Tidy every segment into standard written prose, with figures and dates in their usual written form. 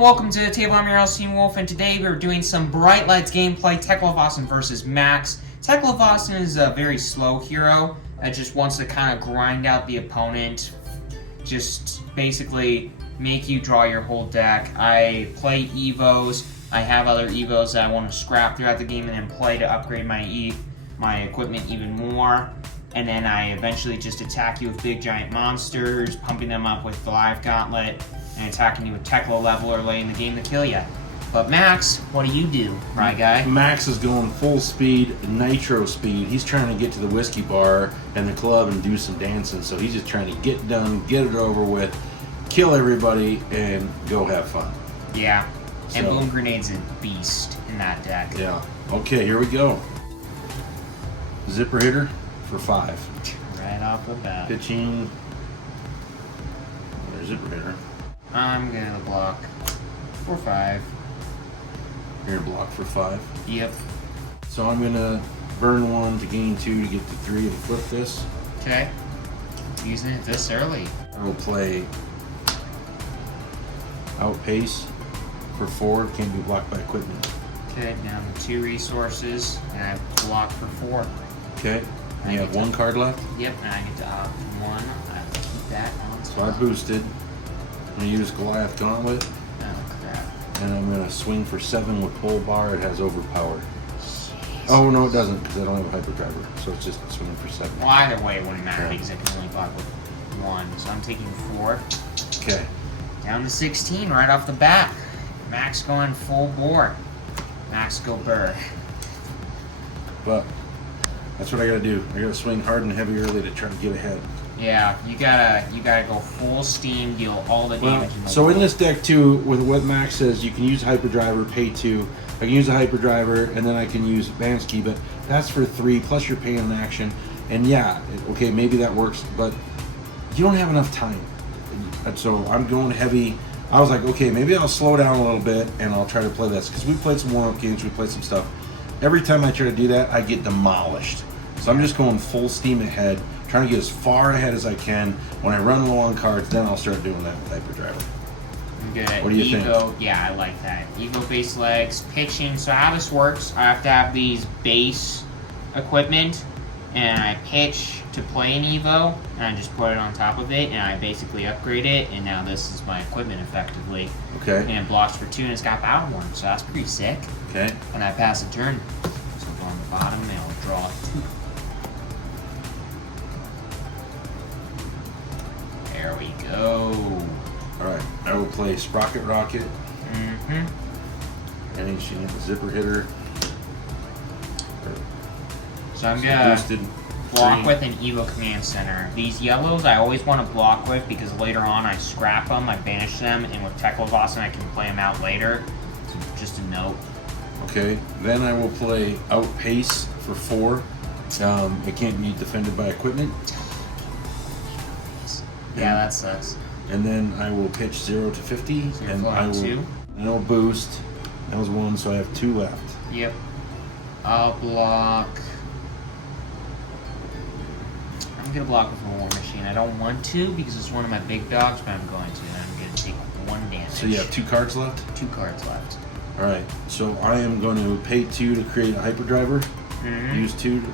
and welcome to the table. I'm your host, Team Wolf, and today we're doing some Bright Lights gameplay, Teklevossen versus Max. Teklevossen is a very slow hero that just wants to kind of grind out the opponent, just basically make you draw your whole deck. I play Evos. I have other Evos that I want to scrap throughout the game and then play to upgrade my equipment even more. And then I eventually just attack you with big giant monsters, pumping them up with the Live Gauntlet, and attacking you with Tekla Leveler late in the game to kill you. But Max, what do you do, right guy? Max is going full speed, nitro speed. He's trying to get to the whiskey bar and the club and do some dancing. So he's just trying to get done, get it over with, kill everybody, and go have fun. Yeah, and Boom Grenade's a beast in that deck. Yeah. Okay, here we go. Zipper hitter for 5. Right off the bat. Pitching. There's zipper hitter. I'm gonna block for 5. You're gonna block for 5. Yep. So I'm gonna burn 1 to gain 2 to get to 3 and flip this. Okay. Using it this early. I will play Outpace for 4. Can't be blocked by equipment. Okay, down to 2 resources, and I block for 4. Okay. And you have 1 card left. Yep, and I get to opt 1. I have to keep that on. So I boosted. I'm gonna use Goliath Gauntlet. Oh crap. And I'm gonna swing for 7 with Pole Bar. It has Overpowered. Oh no, it doesn't, because I don't have a Hyperdriver. So it's just swinging for 7. Well, either way, it wouldn't matter Okay. because I can only block with 1. So I'm taking 4. Okay. Down to 16 right off the bat. Max going full bore. Max go burr. But that's what I gotta do. I gotta swing hard and heavy early to try to get ahead. Yeah, you gotta go full steam, deal all the damage in the so world. in this deck too, with what Max says, you can use Hyperdriver, pay 2. I can use a Hyperdriver, and then I can use Bansky, but that's for 3, plus you're paying an action. And yeah, okay, maybe that works, but you don't have enough time. And so I'm going heavy. I was like, okay, maybe I'll slow down a little bit, and I'll try to play this. Because we played some warm-up games, we played some stuff. Every time I try to do that, I get demolished. So I'm just going full steam ahead, trying to get as far ahead as I can. When I run low on cards, then I'll start doing that with Hyperdriver. Good. What do you Evo, think? yeah, I like that. Evo base legs, pitching. So how this works, I have to have these base equipment, and I pitch to play an Evo, and I just put it on top of it, and I basically upgrade it, and now this is my equipment effectively. Okay. And it blocks for 2, and it's got Battle Horn, so that's pretty sick. Okay. And I pass a turn. So go on the bottom, and I'll draw 2. There we go. Alright, I will play Sprocket Rocket. Mm-hmm. And she has a zipper hitter. So I'm gonna Boosted. block 3. with an Evo Command Center. These yellows I always want to block with because later on I scrap them, I banish them, and with Teklevossen I can play them out later. So just a note. Okay, then I will play Outpace for 4. It can't be defended by equipment. Yeah, that sucks. And then I will pitch 0 to 50. So you're And I flying will 2? And I'll boost. That was 1, so I have 2 left. Yep. I'll block. I'm gonna block with a War Machine. I don't want to because it's one of my big dogs, but I'm going to. And I'm gonna take 1 damage. So you have 2 cards left? 2 cards left. Alright, so I am going to pay 2 to create a Hyperdriver. Mm-hmm. Use 2 to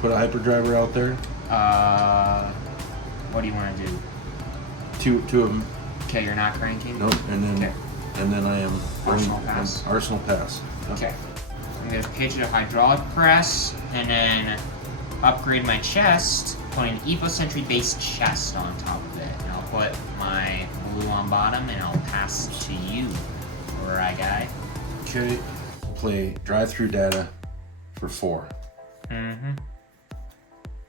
put a Hyperdriver out there. What do you want to do? 2 of them. Okay, you're not cranking? Nope, and then Okay. I am Arsenal pass. Arsenal pass. Yep. Okay. I'm going to pitch a Hydraulic Press, and then upgrade my chest, putting an Evo Sentry based chest on top of it. And I'll put my blue on bottom, and I'll pass to you, right guy. Okay. We'll play Drive-Through Data for 4. Mm-hmm.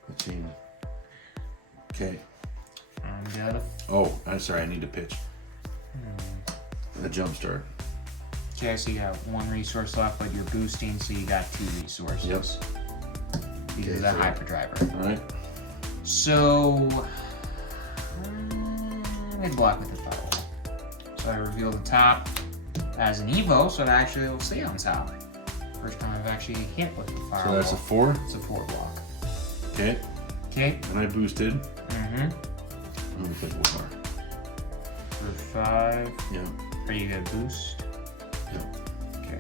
Let's see. Okay. I'm good. Oh, I'm sorry, I need to pitch. The jump start. Okay, so you got 1 resource left, but you're boosting, so you got 2 resources. Yep. Because of the Hyperdriver. Alright. So, I block with the firewall. So I reveal the top as an Evo, so it actually will stay on top. First time I've actually hit with the firewall. So that's a 4? It's a 4 block. Okay. Okay. And I boosted. Mm-hmm. I'm gonna play 4 bar. For 5. Yeah. Are you gonna boost? No. Okay.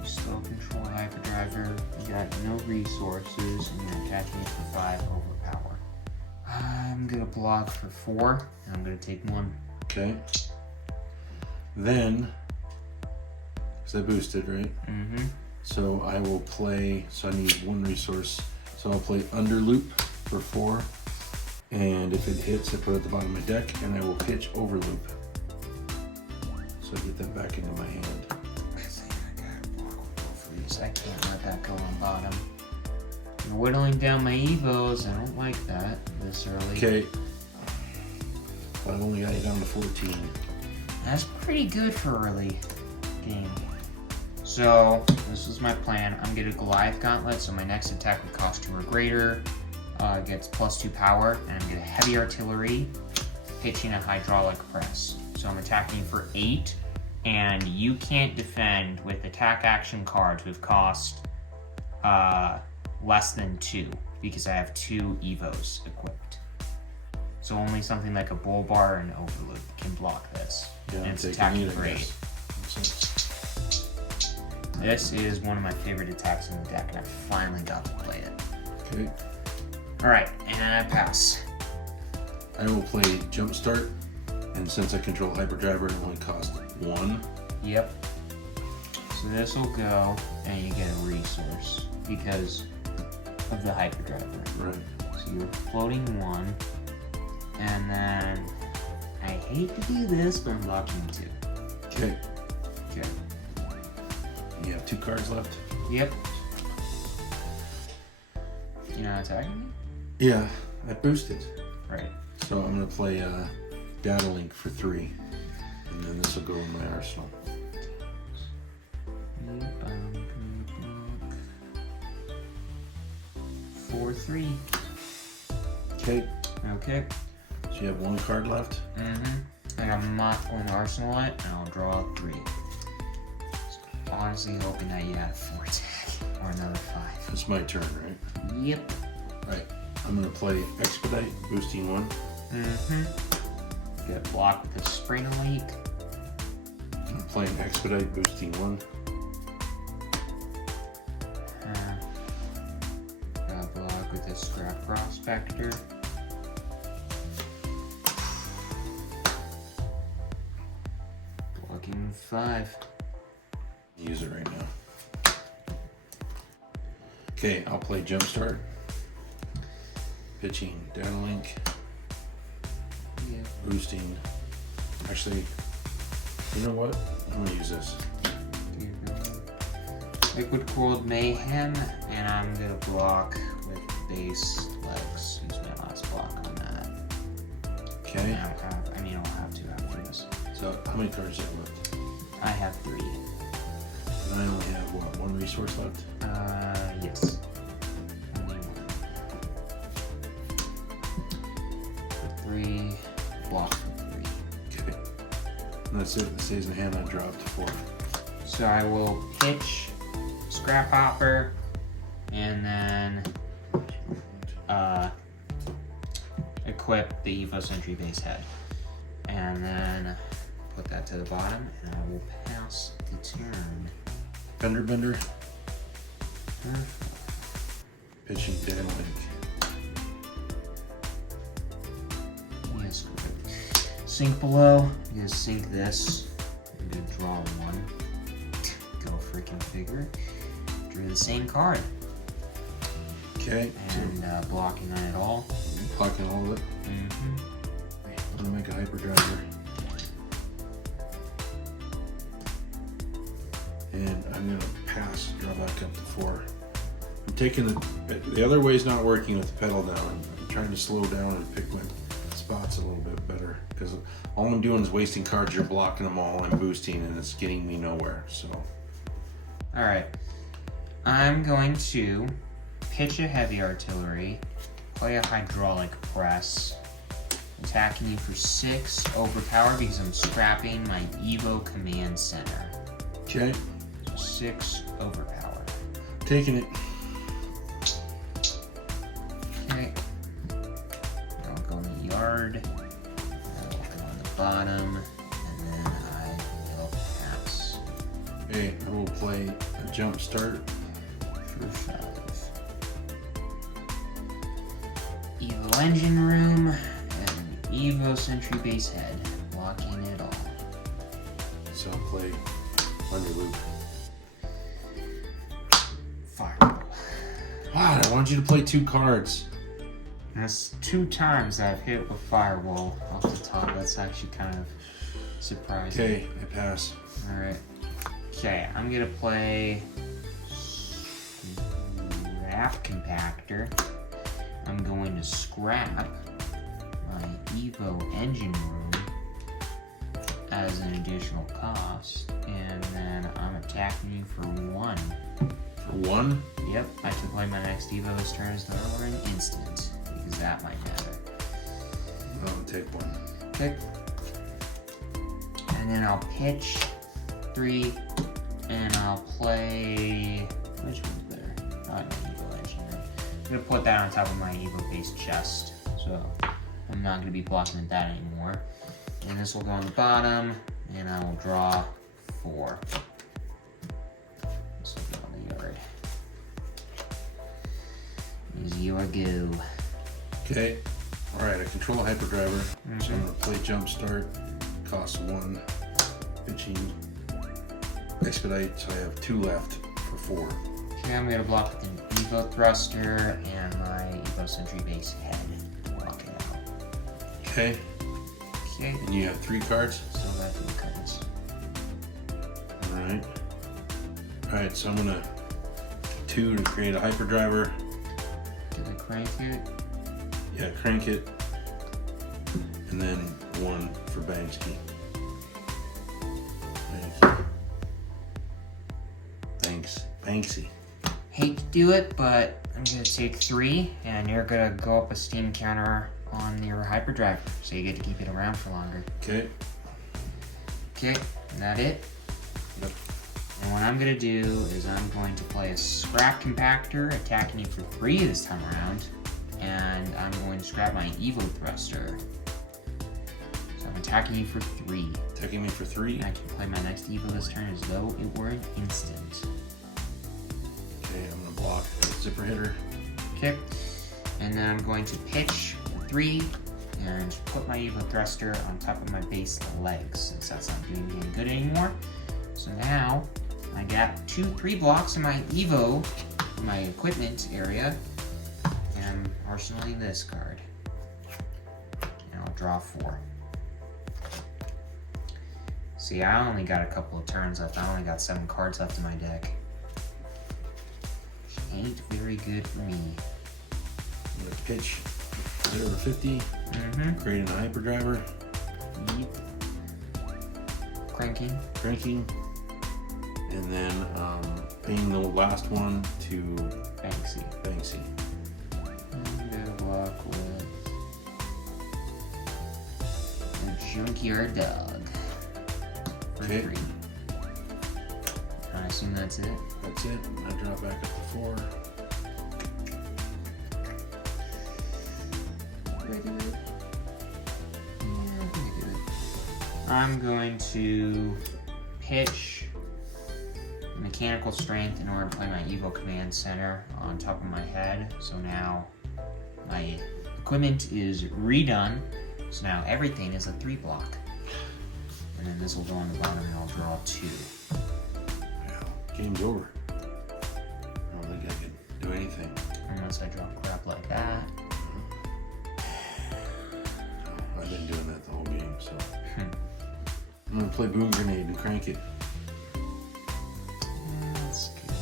You still control hyperdriver. You got no resources, and you're attacking it for 5 overpower. I'm gonna block for 4, and I'm gonna take 1. Okay. Then, because I boosted, right? Mm-hmm. So I will play, so I need 1 resource. So I'll play Under Loop for 4. And if it hits, I put it at the bottom of my deck, and I will pitch Over Loop. So I get that back into my hand. I think I gotta block with both of these. I can't let that go on bottom. You're whittling down my evos. I don't like that this early. Okay. But I've only got you down to 14. That's pretty good for early game. So, this is my plan. I'm gonna Goliath Gauntlet, so my next attack would cost 2 or greater. Gets +2 power, and I'm gonna Heavy Artillery, pitching a Hydraulic Press. So I'm attacking for 8, and you can't defend with attack action cards with cost less than 2, because I have 2 evos equipped. So only something like a Bull Bar and Overloop can block this. Yeah, and I'm it's taking attacking it, I for 8. guess. This is one of my favorite attacks in the deck, and I finally got to play it. Okay. Alright, and I pass. I will play Jumpstart, and since I control Hyperdriver, it only costs 1. Yep. So this will go, and you get a resource because of the Hyperdriver. Right. So you're floating 1, and then I hate to do this, but I'm blocking 2. Okay. Okay. You have 2 cards left? Yep. You're not attacking me? Yeah, I boosted. Right. So I'm going to play Data Link for 3, and then this will go in my arsenal. 4-3. Okay. Okay. So you have 1 card left? Mm-hmm. I got going to arsenal it, and I'll draw 3. Honestly hoping that you add 4 attack or another 5. It's my turn, right? Yep. Right. I'm going to play Expedite, boosting 1. Mm-hmm. Get blocked with a Spring Leak. I'm playing Expedite, boosting 1. Got blocked with a Scrap Prospector. Blocking 5. Use it right now. Okay, I'll play Jumpstart. Pitching Data Link, Yeah. boosting. Actually, you know what? I'm going to use this. Liquid Cooled Mayhem, and I'm gonna block with base legs. Use my last block on that. Okay. I mean, I'll have to after this. So, how many cards do you have left? I have 3. And I only have, what, 1 resource left? Yes. Only 1. 3, block for 3. Okay. And that's it. It stays in the hand. I drop to 4. So I will pitch Scrap Hopper, and then equip the Evo Sentry base head. And then put that to the bottom, and I will pass the turn. Fender Bender. Pitching Data Link. Yes. Sink below. I'm gonna sink this. I'm gonna draw 1. Go freaking figure. Drew the same card. Okay. And blocking on it all. Blocking all of it. Mm-hmm. I'm going to make a Hyperdriver. And I'm going to pass, draw back up to 4. I'm taking the other way's not working with the pedal down. I'm trying to slow down and pick my spots a little bit better, because all I'm doing is wasting cards. You're blocking them all. I'm boosting, and it's getting me nowhere. So, all right. I'm going to pitch a Heavy Artillery, play a Hydraulic Press, attacking you for 6 overpower because I'm scrapping my Evo Command Center. okay, So 6 overpower. taking it. Okay. I'll go in the yard. I'll go on the bottom. Okay, I will play a jump start. For 5. Evo Engine Room and Evo Sentry Base Head. Blocking it all. So I'll play Thunder Loop. Fireball. God, I want you to play 2 cards. That's 2 times I've hit with Firewall off the top. That's actually kind of surprising. Okay, I pass. Alright. Okay, I'm gonna play Scrap Compactor. I'm going to scrap my Evo Engine Room as an additional cost, and then I'm attacking you for 1. For 1? Yep, I can play my next Evo this turn as though it were an instant, because that might matter. I'll take 1. Okay. And then I'll pitch 3, and I'll play... Which one's better? Oh, no, Evo Engine Room. I'm gonna put that on top of my Evo base chest, so I'm not gonna be blocking at that anymore. And this will go on the bottom, and I will draw 4. This will go on the yard. Is your go. Okay. Alright, I control Hyperdriver. So I'm Mhm. going to play Jump Start. Costs 1. Pitching. Expedite, so I have 2 left for 4. Okay, I'm gonna block with an Evo Thruster and my Evo Sentry Base Head to block it out. Okay. Okay, And you have 3 cards? so that's the cards. Alright. Alright, so I'm going to 2 to create a Hyperdriver. Can I crank it? Yeah, crank it. And then 1 for Banksy. Thanks. Banksy. Hate to do it, but I'm gonna take 3, and you're gonna go up a steam counter on your hyperdrive, so you get to keep it around for longer. Okay. Okay, and that it? Yep. And what I'm gonna do is I'm going to play a Scrap Compactor, attacking you for 3 this time around, and I'm going to scrap my Evo Thruster. So I'm attacking you for 3. Attacking me for 3. And I can play my next Evo this turn as though it were an instant. Okay, I'm going to block Zipper Hitter. Okay, and then I'm going to pitch 3 and put my Evo Thruster on top of my base legs, since that's not doing me any good anymore. So now I got 2-3 blocks in my Evo, my equipment area, and I'm arsenaling this card. And I'll draw 4. See, I only got a couple of turns left. I only got 7 cards left in my deck. Ain't very good for me. I'm going to pitch 0 to 50. Creating a Hyperdriver. Yep. Cranking. Cranking. And then paying the last one to Banksy. Banksy. I'm gonna block with a Junkyard Dog. For Okay. 3. I assume that's it. That's it. I drop back up to 4. I'm going to pitch Mechanical Strength in order to play my Evo Command Center on top of my head. So now my equipment is redone. So now everything is a 3 block. And then this will go on the bottom and I'll draw 2. Yeah, game's over. I don't think I can do anything. Unless I draw crap like that. I've been doing that the whole game, so. I'm gonna play Boom Grenade and crank it. That's good.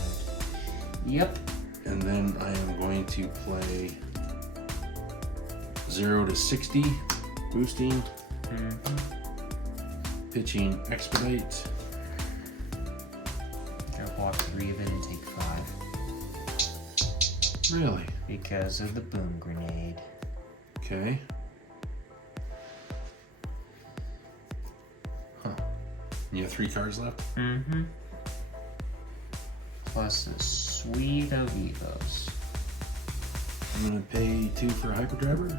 Yep. And then I am going to play 0 to 60, boosting, pitching Expedite. I'll block 3 of it and take 5. Really? Because of the Boom Grenade. Okay. Huh. You have 3 cards left? Plus a suite of Evos. I'm gonna pay 2 for a Hyperdriver.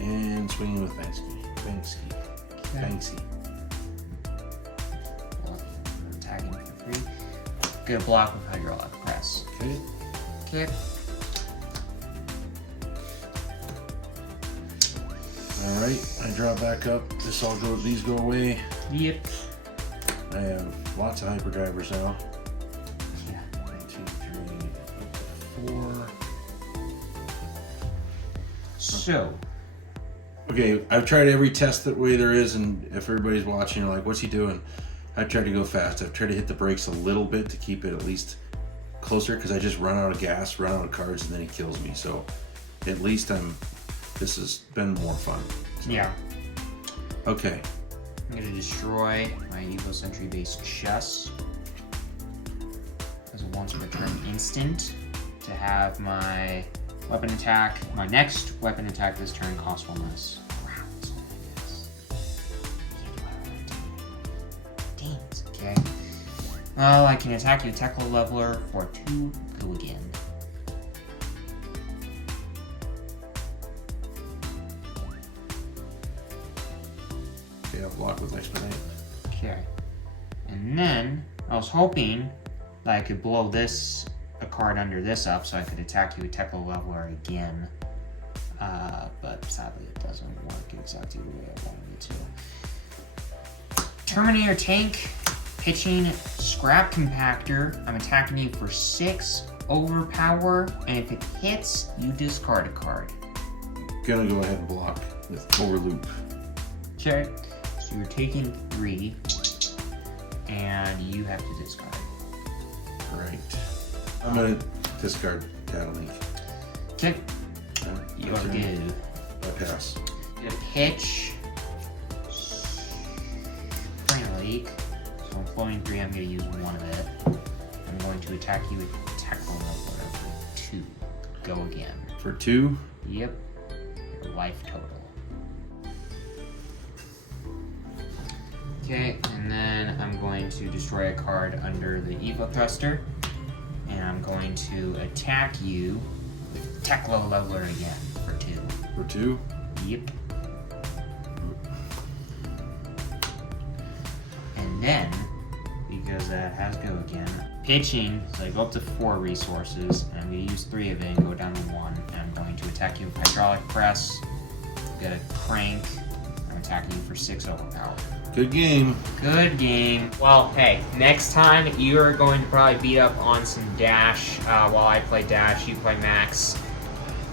And swinging with Banksy. Banksy. Attacking for 3. Good block with hydraulic press. Okay. Kick. Alright, I draw back up. These go away. Yep. I have lots of hyperdrivers now. Yeah. 1, 2, 3, 4. So. Okay, I've tried every test that way there is, and if everybody's watching, you're like, what's he doing? I've tried to go fast. I've tried to hit the brakes a little bit to keep it at least closer, because I just run out of gas, run out of cards, and then he kills me. So at least this has been more fun. Yeah. Okay. I'm going to destroy my Evo Sentry based chess as a once per turn instant to have my weapon attack, my next weapon attack this turn cost 1 less rounds. Damn it. Okay. Well, I can attack you Tekla Leveler for 2, go again. Okay, I'll block with Expedite. Okay. And then I was hoping that I could blow a card under this up so I could attack you with Tekla Leveler again. But sadly it doesn't work exactly the way I wanted it to. Terminator Tank, pitching Scrap Compactor. I'm attacking you for 6 overpower, and if it hits, you discard a card. Gonna go ahead and block with Overloop. Okay. So you're taking 3, and you have to discard. Right. I'm gonna discard Catalink. Okay. You are good. I pass. Get a pitch. Spring Lake. So I'm flowing 3, I'm going to use 1 of it. I'm going to attack you with Tekla Leveler for 2. Go again. For 2? Yep. Your life total. Okay, and then I'm going to destroy a card under the Evo Thruster. And I'm going to attack you with Tekla Leveler again for 2. For 2? Yep. And then, because that has go again, pitching, so I go up to 4 resources, and I'm going to use 3 of it and go down to 1. And I'm going to attack you with hydraulic press, get a crank, I'm attacking you for 6 overpower. Good game. Good game. Well, hey, next time you're going to probably beat up on some Dash while I play Dash, you play Max.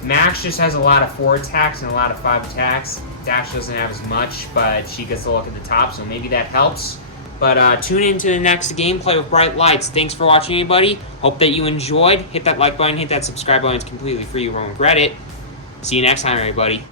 Max just has a lot of 4 attacks and a lot of 5 attacks. Dash doesn't have as much, but she gets to look at the top, so maybe that helps. But tune in to the next gameplay with Bright Lights. Thanks for watching, everybody. Hope that you enjoyed. Hit that like button, hit that subscribe button. It's completely free. You won't regret it. See you next time, everybody.